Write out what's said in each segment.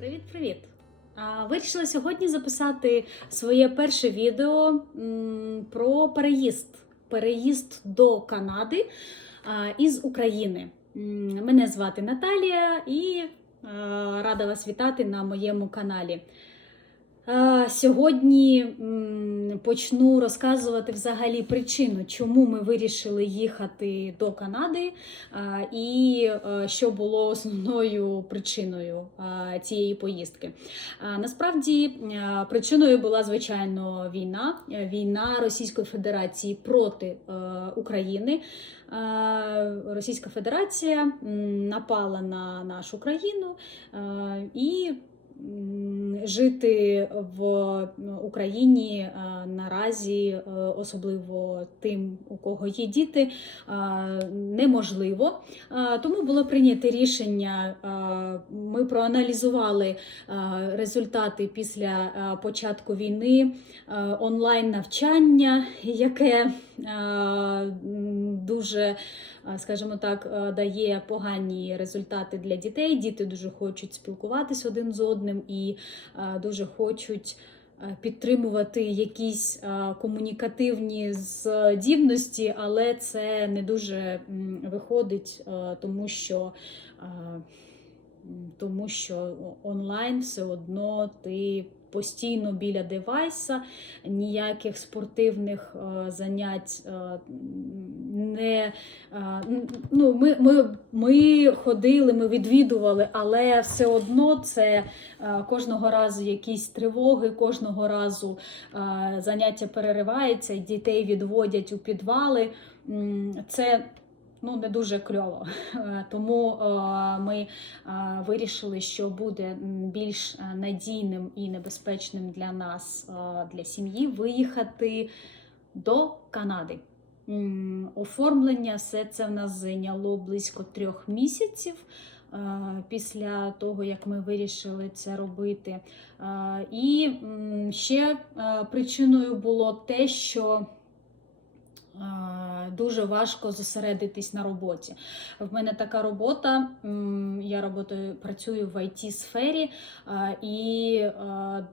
Привіт-привіт! Вирішила сьогодні записати своє перше відео про переїзд. Переїзд до Канади із України. Мене звати Наталія і рада вас вітати на моєму каналі. Сьогодні почну розказувати взагалі причину, чому ми вирішили їхати до Канади, і е, що було основною причиною цієї поїздки. Насправді причиною була звичайно війна, війна Російської Федерації проти е, України. Російська Федерація напала на нашу країну і жити в Україні е, наразі, е, особливо тим, у кого є діти, е, неможливо. Тому було прийнято рішення. Ми проаналізували результати після початку війни, онлайн навчання, яке дуже, скажімо так, дає погані результати для дітей. Діти дуже хочуть спілкуватись один з одним і е, дуже хочуть. е, Підтримувати якісь е, комунікативні здібності, але це не дуже виходить, тому що тому що онлайн все одно ти постійно біля девайса, ніяких спортивних е, занять е, не е, ну, ми, ми, ми ходили, ми відвідували, але все одно це кожного разу якісь тривоги, кожного разу заняття переривається, дітей відводять у підвали. Це ну, не дуже кльово. Е, Тому е, ми е, вирішили, що буде більш надійним і небезпечним для нас, для сім'ї, виїхати до Канади. Оформлення все це в нас зайняло близько трьох місяців. Після того, як ми вирішили це робити. І ще причиною було те, що дуже важко зосередитись на роботі. В мене така робота, я роботаю, працюю в it сфері е, і е,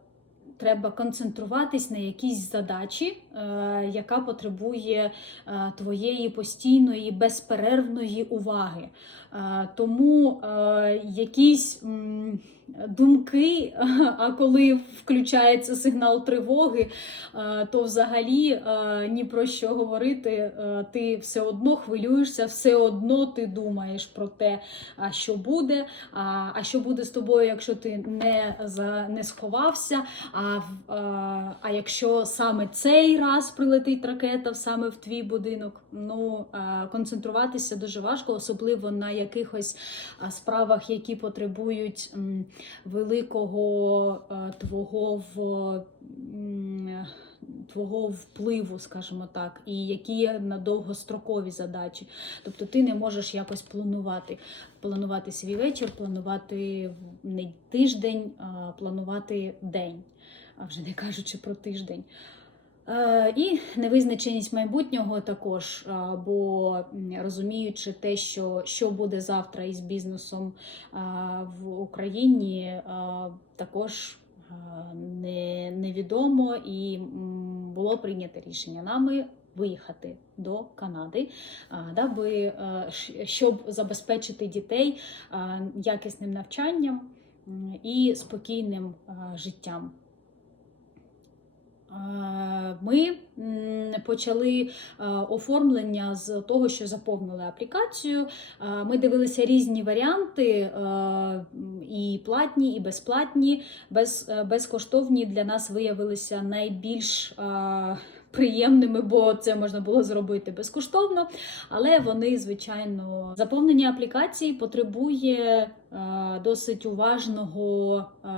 треба концентруватись на якійсь задачі, е, яка потребує е, твоєї постійної безперервної уваги. Е, Тому е, якісь думки, а коли включається сигнал тривоги, то взагалі ні про що говорити. Ти все одно хвилюєшся, все одно ти думаєш про те, що буде, а що буде з тобою, якщо ти не, за, не сховався. А, а, якщо саме цей раз прилетить ракета саме в твій будинок, ну концентруватися дуже важко, особливо на якихось справах, які потребують великого е, твого в. Твого впливу, скажімо так, і які на довгострокові задачі. Тобто ти не можеш якось планувати. Планувати свій вечір, планувати не тиждень, а планувати день, а вже не кажучи про тиждень. Е, І невизначеність майбутнього також, бо розуміючи те, що, що буде завтра із бізнесом в Україні, також не, невідомо і було прийнято рішення нами виїхати до Канади, даби е, щоб забезпечити дітей якісним навчанням і спокійним життям. Е, Ми почали е, оформлення з того, що заповнили аплікацію. Е, Ми дивилися різні варіанти, і платні, і безплатні. Без, безкоштовні для нас виявилися найбільш приємними, бо це можна було зробити безкоштовно. Але вони, звичайно, заповнення аплікації потребує досить уважного е,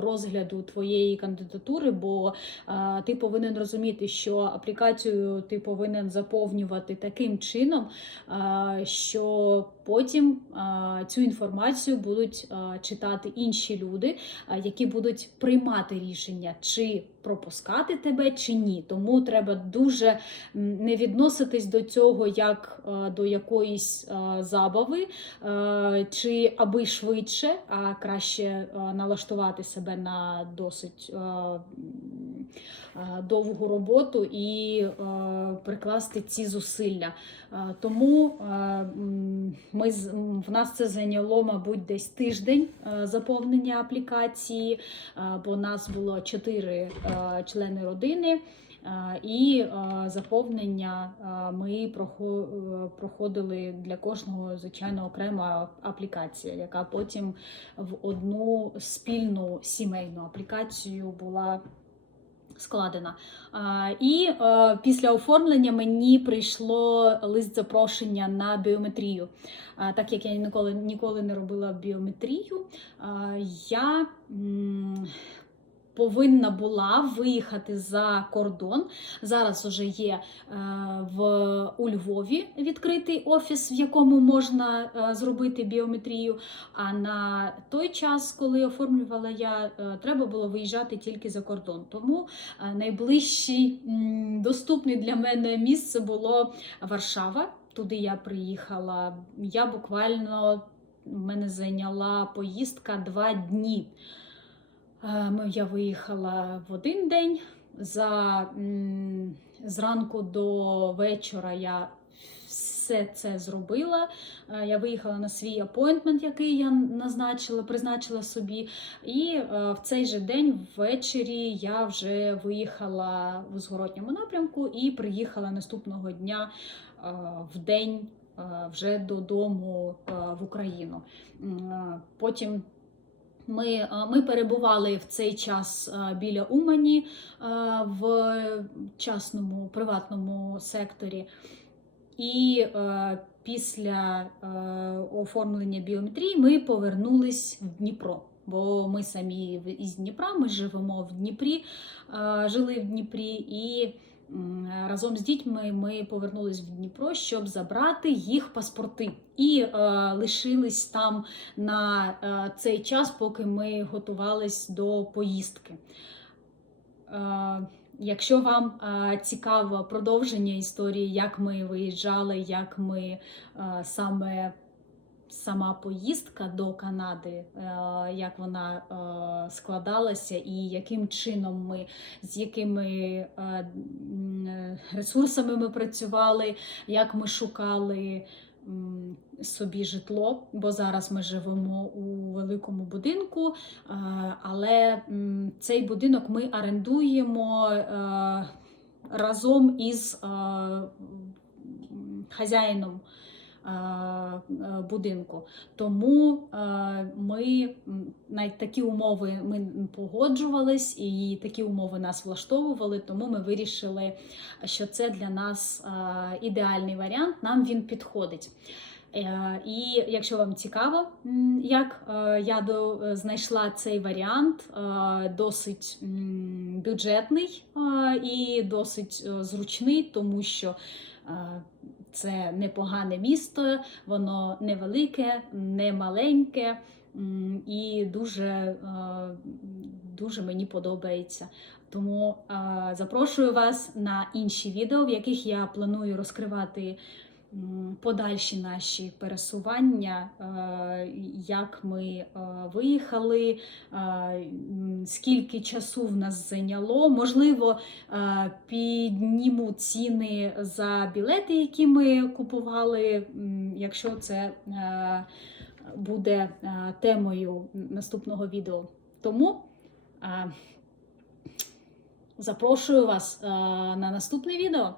розгляду твоєї кандидатури, бо е, ти повинен розуміти, що аплікацію ти повинен заповнювати таким чином, е, що потім е, цю інформацію будуть е, читати інші люди, е, які будуть приймати рішення, чи пропускати тебе, чи ні. Тому треба дуже не відноситись до цього як е, до якоїсь е, забави, е, чи аби аби швидше, а краще е, налаштувати себе на досить е, е, довгу роботу і прикласти ці зусилля. Тому ми в нас це зайняло, мабуть, десь тиждень заповнення аплікації, бо нас було чотири члени родини. І заповнення ми е, проходили для кожного, звичайно, окрема аплікація, яка потім в одну спільну сімейну аплікацію була складена. І е, після оформлення мені прийшло лист запрошення на біометрію. Так як я ніколи, ніколи не робила біометрію, я повинна була виїхати за кордон. Зараз уже є е, в у Львові відкритий офіс, в якому можна е, зробити біометрію. А на той час, коли оформлювала я, е, треба було виїжджати тільки за кордон. Тому найближчий доступний для мене місце було Варшава. Туди я приїхала. Я буквально в мене зайняла поїздка два дні. Е, Я виїхала в один день. За зранку до вечора я все це зробила. Е, Я виїхала на свій апойнтмент, який я назначила, призначила собі. І е, в цей же день ввечері я вже виїхала в зворотньому напрямку і приїхала наступного дня в день вже додому в Україну. Потім ми, е, ми перебували в цей час е, біля Умані е, в частному приватному секторі. І після оформлення біометрії ми повернулись в Дніпро. Бо ми самі із Дніпра, ми живемо в Дніпрі, жили в Дніпрі, і разом з дітьми ми повернулись в Дніпро, щоб забрати їх паспорти. І е, лишились там на е, цей час, поки ми готувались до поїздки. Е, Якщо вам е, цікаво продовження історії, як ми виїжджали, як ми е, саме сама поїздка до Канади, е, як вона е, складалася, і яким чином ми з якими е, ресурсами ми працювали, як ми шукали собі житло, бо зараз ми живемо у великому будинку, але цей будинок ми орендуємо разом із хазяїном будинку. Тому е, ми м, на такі умови ми погоджувались, і такі умови нас влаштовували. Тому ми вирішили, що це для нас е, ідеальний варіант. Нам він підходить. Е, І якщо вам цікаво, як е, я е, знайшла цей варіант, е, досить бюджетний е, і досить е, зручний, тому що е, це непогане місто, воно невелике, не маленьке і дуже, е, дуже мені подобається. Тому е, запрошую вас на інші відео, в яких я планую розкривати подальші наші пересування, е, як ми е, виїхали, е, скільки часу в нас зайняло. Можливо, підніму ціни за білети, які ми купували, якщо це буде темою наступного відео. Тому запрошую вас на наступне відео.